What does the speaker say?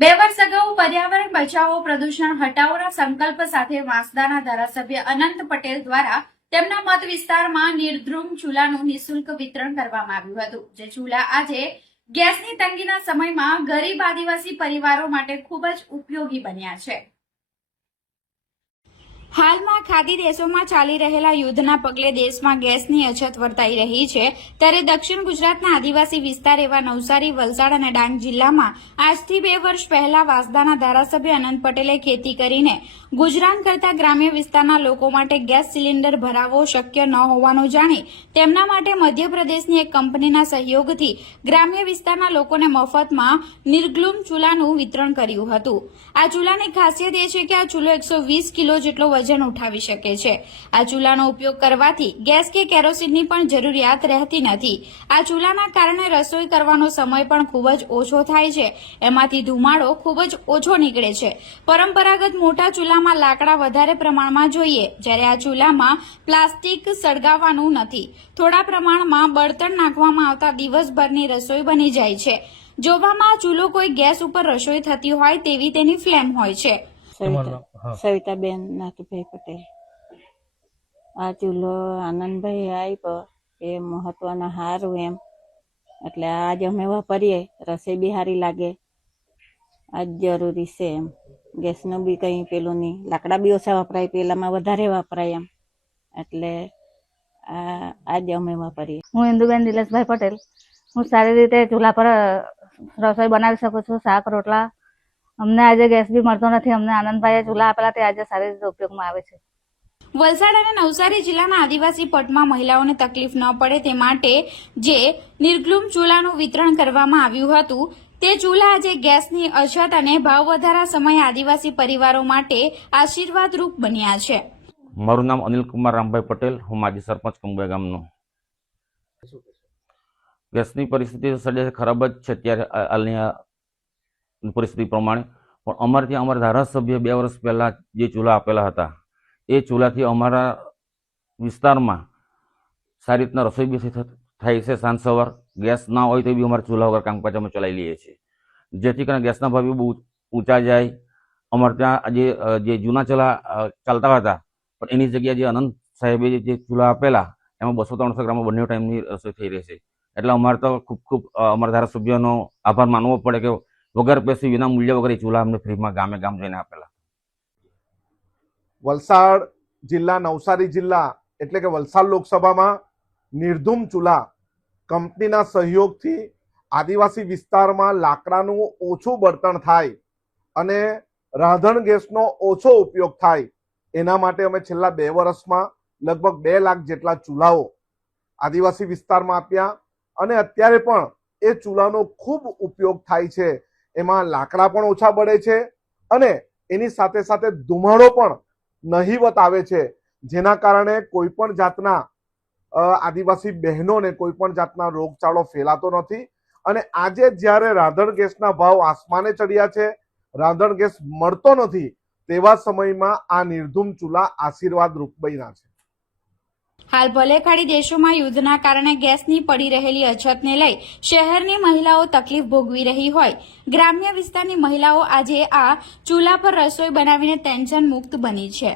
2 વર્ષ અગાઉ પર્યાવરણ બચાવો પ્રદૂષણ હટાવોના સંકલ્પ સાથે વાંસદાના ધારાસભ્ય અનંત પટેલ દ્વારા તેમના મત વિસ્તારમાં નિર્ધ્રુમ ચૂલાનું નિઃશુલ્ક વિતરણ કરવામાં આવ્યું હતું, જે ચૂલા આજે ગેસની તંગીના સમયમાં ગરીબ આદિવાસી પરિવારો માટે ખૂબ જ ઉપયોગી બન્યા છે। હાલમાં ખાદી દેશોમાં ચાલી રહેલા યુદ્ધના પગલે દેશમાં ગેસની અછત વર્તાઈ રહી છે, ત્યારે દક્ષિણ ગુજરાતના આદિવાસી વિસ્તાર એવા નવસારી, વલસાડ અને ડાંગ જિલ્લામાં આજથી 2 વર્ષ પહેલા વાંસદાના ધારાસભ્ય અનંત પટેલે ખેતી કરીને ગુજરાન કરતા ગ્રામ્ય વિસ્તારના લોકો માટે ગેસ સિલિન્ડર ભરાવવો શક્ય ન હોવાનું જાણી તેમના માટે મધ્યપ્રદેશની એક કંપનીના સહયોગથી ગ્રામ્ય વિસ્તારના લોકોને મફતમાં નિર્ગ્લુમ ચૂલાનું વિતરણ કર્યું હતું। આ ચૂલાની ખાસિયત એ છે કે આ ચૂલો 120 કિલો જેટલો વજન ઉઠાવી શકે છે। આ ચૂલાનો ઉપયોગ કરવાથી ગેસ કે કેરોસીનની પણ જરૂરિયાત રહેતી નથી। આ ચૂલાના કારણે રસોઈ કરવાનો સમય પણ ખૂબ જ ઓછો થાય છે, એમાંથી ધુમાડો ખૂબ જ ઓછો નીકળે છે। પરંપરાગત મોટા ચૂલામાં લાકડા વધારે પ્રમાણમાં જોઈએ, જ્યારે આ ચૂલામાં પ્લાસ્ટિક સળગાવવાનું નથી। થોડા પ્રમાણમાં બળતણ નાખવામાં આવતા દિવસભરની રસોઈ બની જાય છે। જોવામાં આ ચૂલો કોઈ ગેસ ઉપર રસોઈ થતી હોય તેવી તેની ફ્લેમ હોય છે। સવિતાબેન નાથુભાઈ પટેલ। આ ચૂલો આનંદભાઈ આપ્યો એ મહત્વના સારું એમ, એટલે આજ અમે વાપરીએ, રસોઈ બી સારી લાગે, આજ જરૂરી છે એમ। ગેસનું બી કંઈ પેલું નહીં, લાકડા બી ઓછા વપરાય, પેલામાં વધારે વપરાય એમ, એટલે આજ અમે વાપરીએ। હું ઇન્દુબેન દિલેશભાઈ પટેલ। હું સારી રીતે ચૂલા પર રસોઈ બનાવી શકું છું, શાક રોટલા। અમને આજે ગેસ બી મળતો નથી, અમને આનંદભાઈએ ચૂલા આપેલા તે આજે સારી રીતે ઉપયોગમાં આવે છે। વલસાડ અને નવસારી જિલ્લાના આદિવાસી પટમાં મહિલાઓને તકલીફ ન પડે તે માટે જે નિર્ગ્લુમ ચૂલાનું વિતરણ કરવામાં આવ્યું હતું, તે ચૂલા આજે ગેસની અછત અને ભાવ વધારા સમયે આદિવાસી પરિવારો માટે આશીર્વાદરૂપ બન્યા છે। મારું નામ અનિલ કુમાર રામભાઈ પટેલ, હું માજી સરપંચ કંબુયા ગામનો। ગેસની પરિસ્થિતિ સડે ખરાબ જ છે ત્યારે હાલની પરિસ્થિતિ પ્રમાણે, પણ અમારે ત્યાં અમારા ધારાસભ્ય 2 વર્ષ પહેલા જે ચૂલા આપેલા હતા એ ચૂલાથી અમારા વિસ્તારમાં સારી રીતના રસોઈ બી થાય છે। સાંજ સવાર ગેસ ના હોય તો બી અમારા ચૂલા વગર કામકાજ અમે ચલાવી લઈએ છીએ, જેથી કરીને ગેસના ભાવ બી બહુ ઊંચા જાય। અમારે ત્યાં જે જૂના ચૂલા ચાલતા હતા પણ એની જગ્યાએ જે અનંત સાહેબે જે ચૂલા આપેલા એમાં 200-300 ગ્રામમાં બંને ટાઈમની રસોઈ થઈ રહેશે, એટલે અમારે તો ખૂબ અમારા ધારાસભ્યનો આભાર માનવો પડે કે વગર પૈસે વિના મૂલ્ય વગર એ ચૂલા અમને ફ્રીમાં ગામે ગામ જઈને આપેલા। વલસાડ જિલ્લા, નવસારી જિલ્લા એટલે કે વલસાડ લોકસભામાં નિર્ધુમ ચૂલા કંપનીના સહયોગથી આદિવાસી વિસ્તારમાં લાકડાનું ઓછું બળતણ થાય અને રાંધણ ગેસનો ઓછો ઉપયોગ થાય, એના માટે અમે છેલ્લા 2 વર્ષમાં લગભગ 2 લાખ જેટલા ચૂલાઓ આદિવાસી વિસ્તારમાં આપ્યા અને અત્યારે પણ એ ચૂલાનો ખૂબ ઉપયોગ થાય છે। એમાં લાકડા પણ ઓછા બળે છે અને એની સાથે સાથે ધુમાડો પણ નહીવત આવે છે, જેના કારણે કોઈ પણ જાતના આદિવાસી બહેનોને કોઈ પણ જાતના રોગચાળો ફેલાતો નથી। અને આજે જ્યારે રાંધણ ગેસના ભાવ આસમાને ચડ્યા છે, રાંધણ ગેસ મળતો નથી, તેવા સમયમાં આ નિર્ધુમ ચૂલા આશીર્વાદ રૂપ બન્યા છે। હાલ ભલે ખાડી દેશોમાં યુદ્ધના કારણે ગેસની પડી રહેલી અછતને લઈ શહેરની મહિલાઓ તકલીફ ભોગવી રહી હોય, ગ્રામ્ય વિસ્તારની મહિલાઓ આજે આ ચૂલા પર રસોઈ બનાવીને ટેન્શન મુક્ત બની છે।